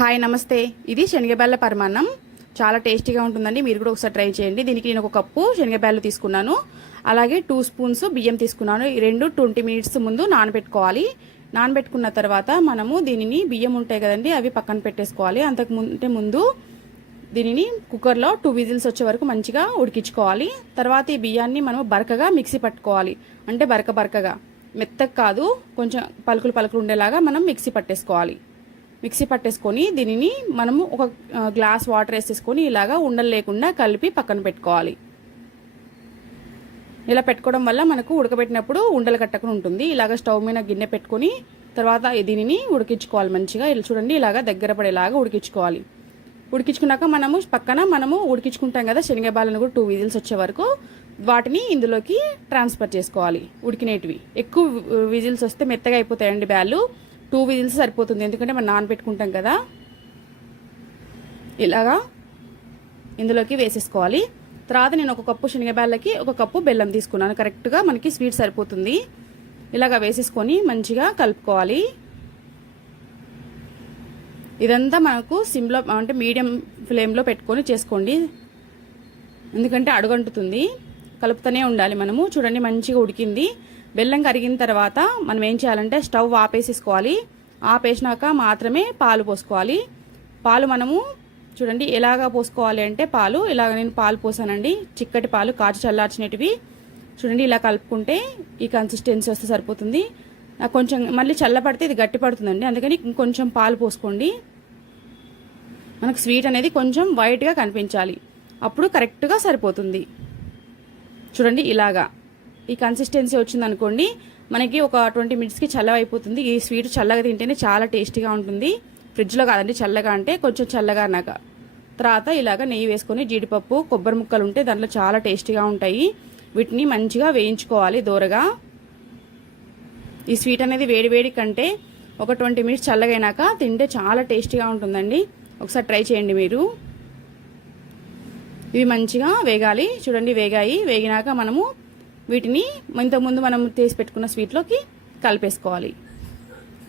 Hi నమస్తే. ఇది శనగబెల్ల పరమాన్నం చాలా టేస్టీగా ఉంటుందండి. మీరు కూడా ఒకసారి ట్రై చేయండి. దీనికి నేను ఒక కప్పు శనగబెల్లు తీసుకున్నాను. అలాగే టూ స్పూన్స్ బియ్యం తీసుకున్నాను. ఈ రెండు ట్వంటీ మినిట్స్ ముందు నానబెట్టుకోవాలి. నానబెట్టుకున్న తర్వాత మనము దీనిని బియ్యం ఉంటాయి కదండి అవి పక్కన పెట్టేసుకోవాలి. అంతకు ముంటే ముందు దీనిని కుక్కర్లో టూ విజిల్స్ వచ్చే వరకు మంచిగా ఉడికించుకోవాలి. తర్వాత ఈ బియ్యాన్ని మనం బరకగా మిక్సీ పట్టుకోవాలి. అంటే బరక బరకగా. మెత్తగా కాదు కొంచెం పలుకులు పలుకులు ఉండేలాగా మనం మిక్సీ పట్టేసుకోవాలి. మిక్సీ పట్టేసుకొని దీనిని మనము ఒక గ్లాస్ వాటర్ వేసేసుకొని ఇలాగా ఉండలు లేకుండా కలిపి పక్కన పెట్టుకోవాలి. ఇలా పెట్టుకోవడం వల్ల మనకు ఉడకబెట్టినప్పుడు ఉండలు కట్టకుండా ఉంటుంది. ఇలాగ స్టవ్ మీద గిన్నె పెట్టుకొని తర్వాత దీనిని ఉడికించుకోవాలి మంచిగా. ఇలా చూడండి ఇలాగ దగ్గర పడేలాగా ఉడికించుకోవాలి. ఉడికించుకున్నాక మనము పక్కన మనము ఉడికించుకుంటాం కదా శనగబాలను కూడా టూ విజిల్స్ వచ్చే వరకు వాటిని ఇందులోకి ట్రాన్స్ఫర్ చేసుకోవాలి ఉడికినేటివి. ఎక్కువ విజిల్స్ వస్తే మెత్తగా అయిపోతాయండి బ్యాళ్ళు. టూ విజిల్స్ సరిపోతుంది. ఎందుకంటే మనం నానబెట్టుకుంటాం కదా. ఇలాగా ఇందులోకి వేసేసుకోవాలి. తర్వాత నేను ఒక కప్పు శనగబ్యాళ్ళకి ఒక కప్పు బెల్లం తీసుకున్నాను. కరెక్ట్గా మనకి స్వీట్ సరిపోతుంది. ఇలాగా వేసేసుకొని మంచిగా కలుపుకోవాలి. ఇదంతా మనకు సిమ్లో అంటే మీడియం ఫ్లేమ్లో పెట్టుకొని చేసుకోండి. ఎందుకంటే అడుగంటుతుంది. కలుపుతూనే ఉండాలి మనము. చూడండి మంచిగా ఉడికింది. బెల్లం కరిగిన తర్వాత మనం ఏం చేయాలంటే స్టవ్ ఆపేసేసుకోవాలి. ఆపేసినాక మాత్రమే పాలు పోసుకోవాలి. పాలు మనము చూడండి ఎలాగా పోసుకోవాలి అంటే పాలు ఇలాగ నేను పాలు పోసానండి. చిక్కటి పాలు కాచి చల్లార్చినటివి. చూడండి ఇలా కలుపుకుంటే ఈ కన్సిస్టెన్సీ వస్తే సరిపోతుంది. నాకు కొంచెం మళ్ళీ చల్లపడితే ఇది గట్టి పడుతుందండి. అందుకని ఇంకొంచెం పాలు పోసుకోండి. మనకు స్వీట్ అనేది కొంచెం వైట్గా కనిపించాలి. అప్పుడు కరెక్ట్గా సరిపోతుంది. చూడండి ఇలాగా. ఈ కన్సిస్టెన్సీ వచ్చింది అనుకోండి మనకి ఒక ట్వంటీ మినిట్స్కి చల్లగా అయిపోతుంది. ఈ స్వీట్ చల్లగా తింటేనే చాలా టేస్టీగా ఉంటుంది. ఫ్రిడ్జ్లో కాదండి చల్లగా అంటే కొంచెం చల్లగా అన్నాక. తర్వాత ఇలాగ నెయ్యి వేసుకొని జీడిపప్పు కొబ్బరి ముక్కలు ఉంటే దాంట్లో చాలా టేస్టీగా ఉంటాయి. వీటిని మంచిగా వేయించుకోవాలి దూరగా. ఈ స్వీట్ అనేది వేడివేడి కంటే ఒక ట్వంటీ మినిట్స్ చల్లగైనాక తింటే చాలా టేస్టీగా ఉంటుందండి. ఒకసారి ట్రై చేయండి మీరు. ఇవి మంచిగా వేగాలి. చూడండి వేగాయి. వేగినాక మనము వీటిని ఇంతకుముందు మనం తీసి పెట్టుకున్న స్వీట్లోకి కలిపేసుకోవాలి.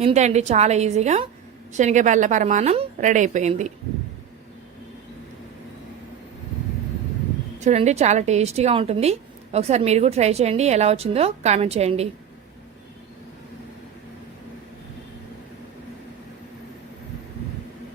ఇంతే అండి చాలా ఈజీగా శనగబెల్ల పరమాణం రెడీ అయిపోయింది. చూడండి చాలా టేస్టీగా ఉంటుంది. ఒకసారి మీరు కూడా ట్రై చేయండి ఎలా వచ్చిందో కామెంట్ చేయండి.